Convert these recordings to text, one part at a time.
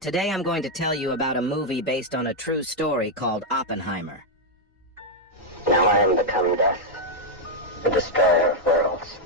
Today I'm going to tell you about a movie based on a true story called Oppenheimer. Now I am become death, the destroyer of worlds.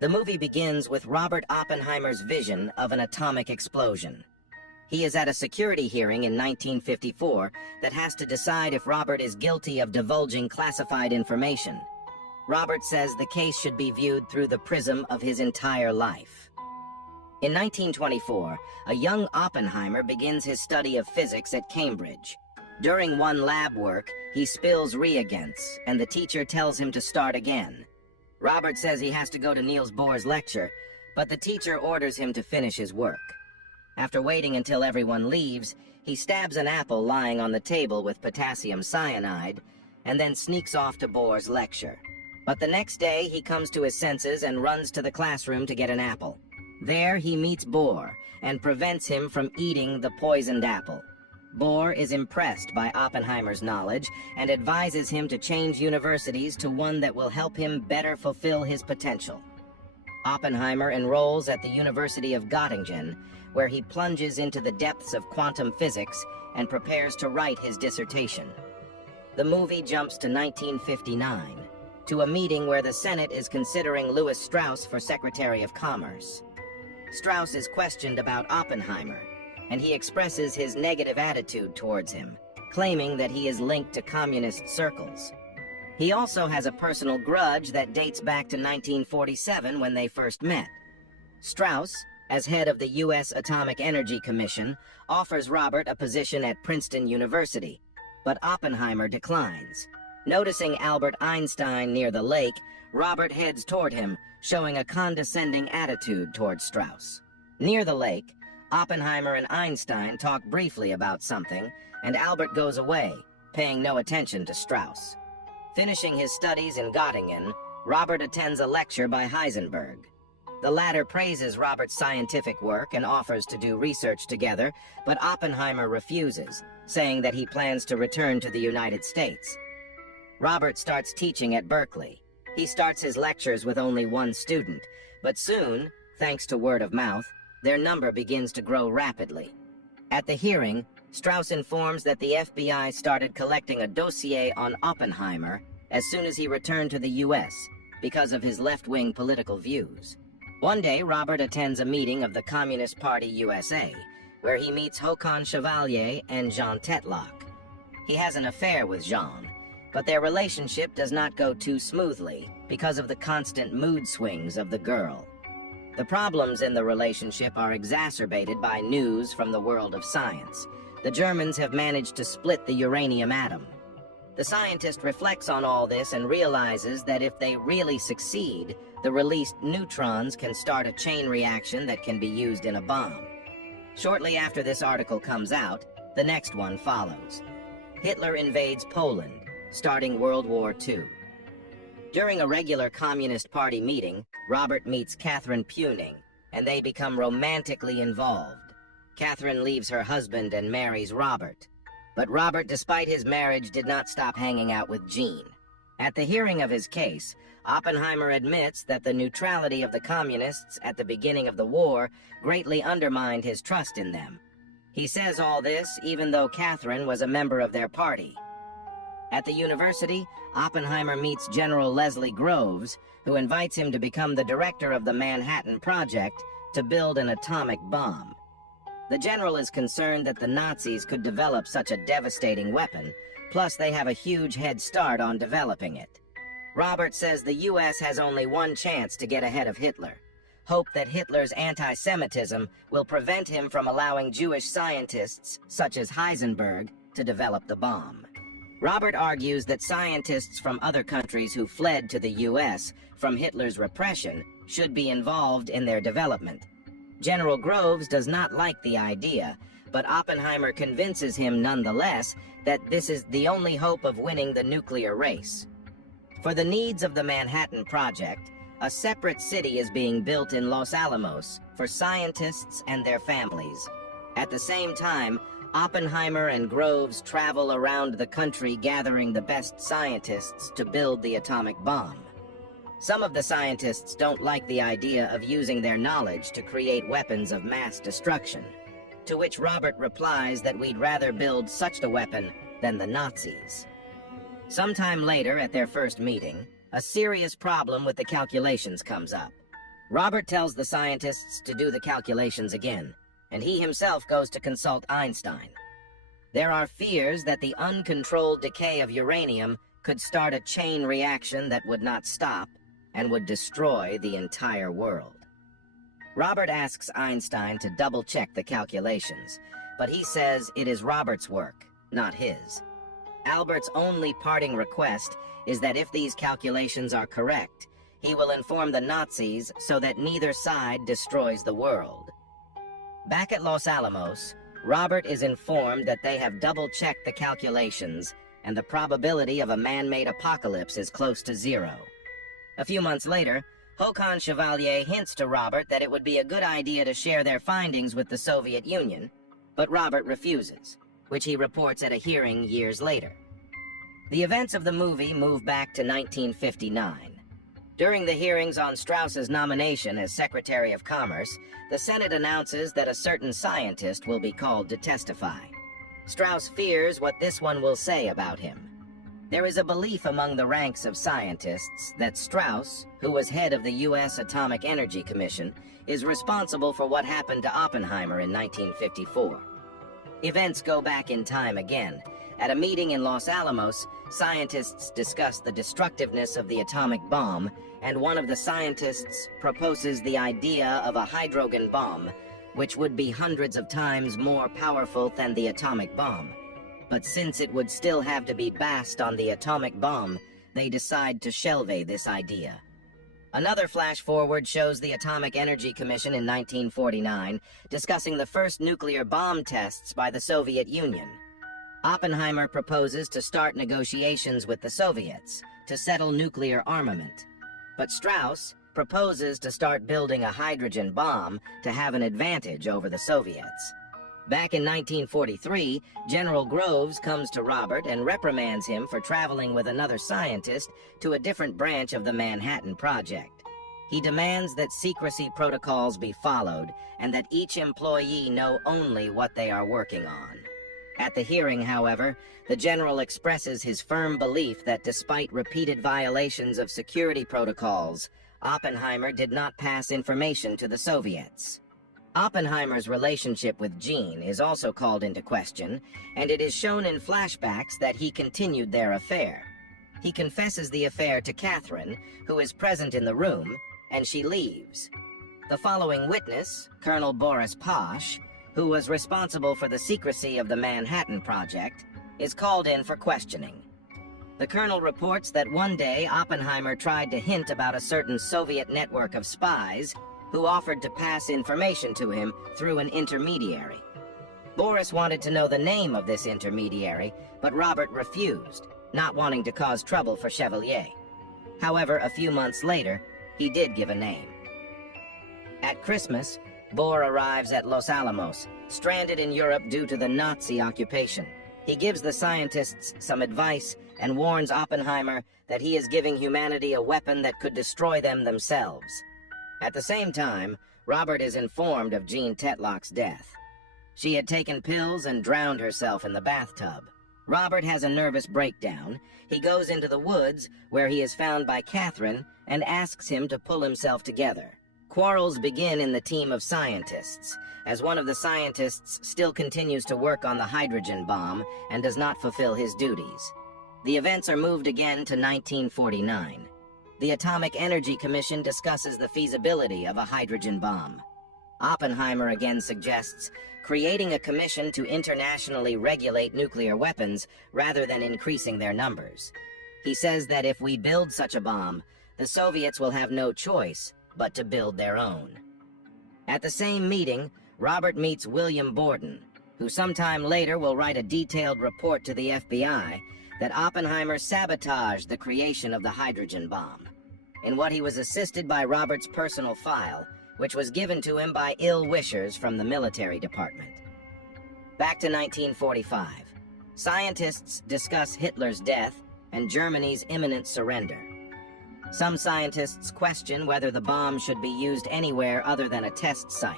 The movie begins with Robert Oppenheimer's vision of an atomic explosion. He is at a security hearing in 1954 that has to decide if Robert is guilty of divulging classified information. Robert says the case should be viewed through the prism of his entire life. In 1924, a young Oppenheimer begins his study of physics at Cambridge. During one lab work, he spills reagents, and the teacher tells him to start again. Robert says he has to go to Niels Bohr's lecture, but the teacher orders him to finish his work. After waiting until everyone leaves, he stabs an apple lying on the table with potassium cyanide, and then sneaks off to Bohr's lecture. But the next day, he comes to his senses and runs to the classroom to get an apple. There, he meets Bohr and prevents him from eating the poisoned apple. Bohr is impressed by Oppenheimer's knowledge and advises him to change universities to one that will help him better fulfill his potential. Oppenheimer enrolls at the University of Göttingen, where he plunges into the depths of quantum physics and prepares to write his dissertation. The movie jumps to 1959, to a meeting where the Senate is considering Louis Strauss for Secretary of Commerce. Strauss is questioned about Oppenheimer, and he expresses his negative attitude towards him, claiming that he is linked to communist circles. He also has a personal grudge that dates back to 1947 when they first met. Strauss, as head of the U.S. Atomic Energy Commission, offers Robert a position at Princeton University, but Oppenheimer declines. Noticing Albert Einstein near the lake, Robert heads toward him, showing a condescending attitude toward Strauss. Near the lake, Oppenheimer and Einstein talk briefly about something, and Albert goes away, paying no attention to Strauss. Finishing his studies in Göttingen, Robert attends a lecture by Heisenberg. The latter praises Robert's scientific work and offers to do research together, but Oppenheimer refuses, saying that he plans to return to the United States. Robert starts teaching at Berkeley. He starts his lectures with only one student, but soon, thanks to word of mouth, their number begins to grow rapidly. At the hearing, Strauss informs that the FBI started collecting a dossier on Oppenheimer as soon as he returned to the U.S. because of his left-wing political views. One day, Robert attends a meeting of the Communist Party USA, where he meets Håkon Chevalier and Jean Tetlock. He has an affair with Jean, but their relationship does not go too smoothly because of the constant mood swings of the girl. The problems in the relationship are exacerbated by news from the world of science. The Germans have managed to split the uranium atom. The scientist reflects on all this and realizes that if they really succeed, the released neutrons can start a chain reaction that can be used in a bomb. Shortly after this article comes out, the next one follows. Hitler invades Poland, starting World War II. During a regular Communist Party meeting, Robert meets Catherine Puning, and they become romantically involved. Catherine leaves her husband and marries Robert. But Robert, despite his marriage, did not stop hanging out with Jean. At the hearing of his case, Oppenheimer admits that the neutrality of the communists at the beginning of the war greatly undermined his trust in them. He says all this even though Catherine was a member of their party. At the university, Oppenheimer meets General Leslie Groves, who invites him to become the director of the Manhattan Project to build an atomic bomb. The general is concerned that the Nazis could develop such a devastating weapon, plus they have a huge head start on developing it. Robert says the U.S. has only one chance to get ahead of Hitler. Hope that Hitler's anti-Semitism will prevent him from allowing Jewish scientists, such as Heisenberg, to develop the bomb. Robert argues that scientists from other countries who fled to the U.S. from Hitler's repression should be involved in their development. General Groves does not like the idea, but Oppenheimer convinces him nonetheless that this is the only hope of winning the nuclear race. For the needs of the Manhattan Project, a separate city is being built in Los Alamos for scientists and their families. At the same time, Oppenheimer and Groves travel around the country gathering the best scientists to build the atomic bomb. Some of the scientists don't like the idea of using their knowledge to create weapons of mass destruction. to which Robert replies that we'd rather build such a weapon than the Nazis. Sometime later, at their first meeting, a serious problem with the calculations comes up. Robert tells the scientists to do the calculations again, and he himself goes to consult Einstein. There are fears that the uncontrolled decay of uranium could start a chain reaction that would not stop and would destroy the entire world. Robert asks Einstein to double-check the calculations, but he says it is Robert's work, not his. Albert's only parting request is that if these calculations are correct, he will inform the Nazis so that neither side destroys the world. Back at Los Alamos, Robert is informed that they have double-checked the calculations and the probability of a man-made apocalypse is close to zero. A few months later, Håkon Chevalier hints to Robert that it would be a good idea to share their findings with the Soviet Union, but Robert refuses, which he reports at a hearing years later. The events of the movie move back to 1959. During the hearings on Strauss's nomination as Secretary of Commerce, the Senate announces that a certain scientist will be called to testify. Strauss fears what this one will say about him. There is a belief among the ranks of scientists that Strauss, who was head of the U.S. Atomic Energy Commission, is responsible for what happened to Oppenheimer in 1954. Events go back in time again. At a meeting in Los Alamos, scientists discuss the destructiveness of the atomic bomb, and one of the scientists proposes the idea of a hydrogen bomb, which would be hundreds of times more powerful than the atomic bomb. But since it would still have to be based on the atomic bomb, they decide to shelve this idea. Another flash forward shows the Atomic Energy Commission in 1949 discussing the first nuclear bomb tests by the Soviet Union. Oppenheimer proposes to start negotiations with the Soviets to settle nuclear armament. But Strauss proposes to start building a hydrogen bomb to have an advantage over the Soviets. Back in 1943, General Groves comes to Robert and reprimands him for traveling with another scientist to a different branch of the Manhattan Project. He demands that secrecy protocols be followed and that each employee know only what they are working on. At the hearing, however, the general expresses his firm belief that despite repeated violations of security protocols, Oppenheimer did not pass information to the Soviets. Oppenheimer's relationship with Jean is also called into question, and it is shown in flashbacks that he continued their affair. He confesses the affair to Catherine, who is present in the room, and she leaves. The following witness, Colonel Boris Posh, who was responsible for the secrecy of the Manhattan Project, is called in for questioning. The colonel reports that one day Oppenheimer tried to hint about a certain Soviet network of spies who offered to pass information to him through an intermediary. Boris wanted to know the name of this intermediary, but Robert refused, not wanting to cause trouble for Chevalier. However, a few months later, he did give a name. At Christmas, Bohr arrives at Los Alamos, stranded in Europe due to the Nazi occupation. He gives the scientists some advice and warns Oppenheimer that he is giving humanity a weapon that could destroy them themselves. At the same time, Robert is informed of Jean Tetlock's death. She had taken pills and drowned herself in the bathtub. Robert has a nervous breakdown. He goes into the woods, where he is found by Catherine, and asks him to pull himself together. Quarrels begin in the team of scientists, as one of the scientists still continues to work on the hydrogen bomb and does not fulfill his duties. The events are moved again to 1949. The Atomic Energy Commission discusses the feasibility of a hydrogen bomb. Oppenheimer again suggests creating a commission to internationally regulate nuclear weapons rather than increasing their numbers. He says that if we build such a bomb, the Soviets will have no choice but to build their own. At the same meeting, Robert meets William Borden, who sometime later will write a detailed report to the FBI that Oppenheimer sabotaged the creation of the hydrogen bomb, in what he was assisted by Robert's personal file, which was given to him by ill-wishers from the military department. Back to 1945. Scientists discuss Hitler's death and Germany's imminent surrender. Some scientists question whether the bomb should be used anywhere other than a test site.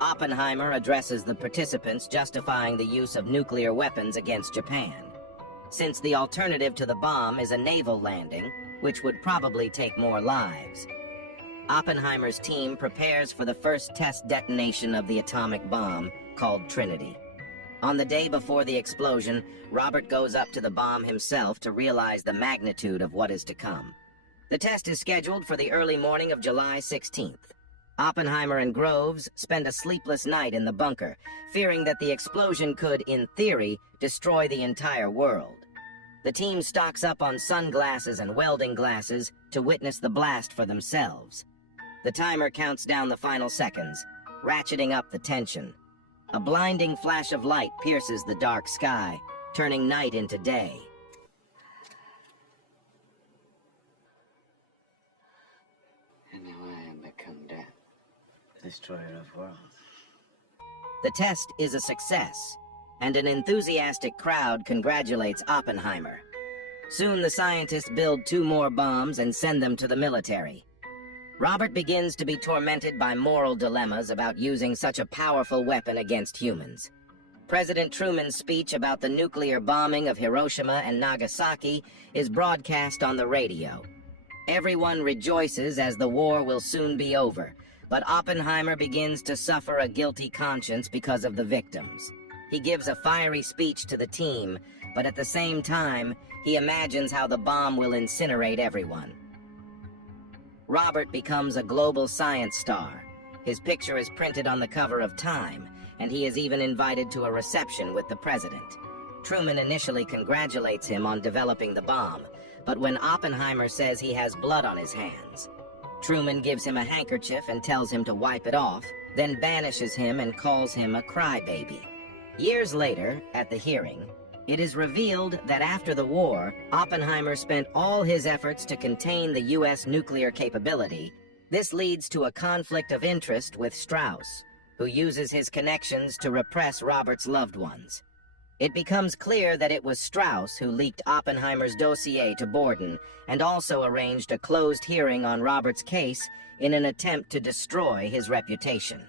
Oppenheimer addresses the participants, justifying the use of nuclear weapons against Japan, since the alternative to the bomb is a naval landing, which would probably take more lives. Oppenheimer's team prepares for the first test detonation of the atomic bomb, called Trinity. On the day before the explosion, Robert goes up to the bomb himself to realize the magnitude of what is to come. The test is scheduled for the early morning of July 16th. Oppenheimer and Groves spend a sleepless night in the bunker, fearing that the explosion could, in theory, destroy the entire world. The team stocks up on sunglasses and welding glasses to witness the blast for themselves. The timer counts down the final seconds, ratcheting up the tension. A blinding flash of light pierces the dark sky, turning night into day. And now I am become death, destroyer of worlds. The test is a success, and an enthusiastic crowd congratulates Oppenheimer. Soon the scientists build 2 more bombs and send them to the military. Robert begins to be tormented by moral dilemmas about using such a powerful weapon against humans. President Truman's speech about the nuclear bombing of Hiroshima and Nagasaki is broadcast on the radio. Everyone rejoices as the war will soon be over, but Oppenheimer begins to suffer a guilty conscience because of the victims. He gives a fiery speech to the team, but at the same time, he imagines how the bomb will incinerate everyone. Robert becomes a global science star. His picture is printed on the cover of Time, and he is even invited to a reception with the president. Truman initially congratulates him on developing the bomb, but when Oppenheimer says he has blood on his hands, Truman gives him a handkerchief and tells him to wipe it off, then banishes him and calls him a crybaby. Years later, at the hearing, it is revealed that after the war, Oppenheimer spent all his efforts to contain the U.S. nuclear capability. This leads to a conflict of interest with Strauss, who uses his connections to repress Robert's loved ones. It becomes clear that it was Strauss who leaked Oppenheimer's dossier to Borden and also arranged a closed hearing on Robert's case in an attempt to destroy his reputation.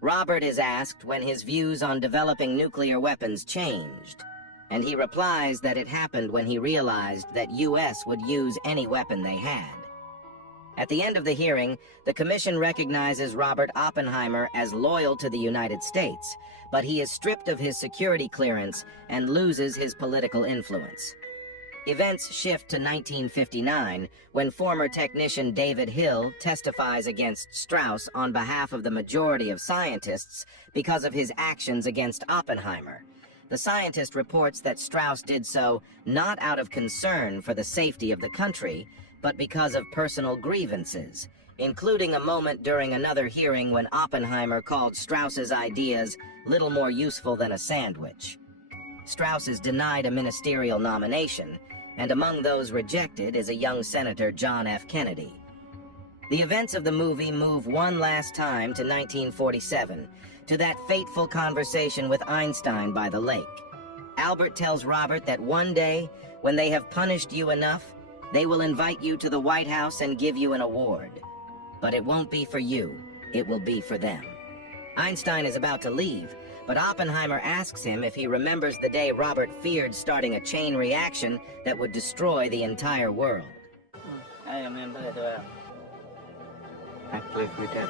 Robert is asked when his views on developing nuclear weapons changed, and he replies that it happened when he realized that U.S. would use any weapon they had. At the end of the hearing, the commission recognizes Robert Oppenheimer as loyal to the United States, but he is stripped of his security clearance and loses his political influence. Events shift to 1959, when former technician David Hill testifies against Strauss on behalf of the majority of scientists because of his actions against Oppenheimer. The scientist reports that Strauss did so not out of concern for the safety of the country, but because of personal grievances, including a moment during another hearing when Oppenheimer called Strauss's ideas little more useful than a sandwich. Strauss is denied a ministerial nomination, and among those rejected is a young Senator John F. Kennedy. The events of the movie move one last time to 1947, to that fateful conversation with Einstein by the lake. Albert tells Robert that one day, when they have punished you enough, they will invite you to the White House and give you an award. But it won't be for you, it will be for them. Einstein is about to leave, but Oppenheimer asks him if he remembers the day Robert feared starting a chain reaction that would destroy the entire world. I remember it well. I played with that.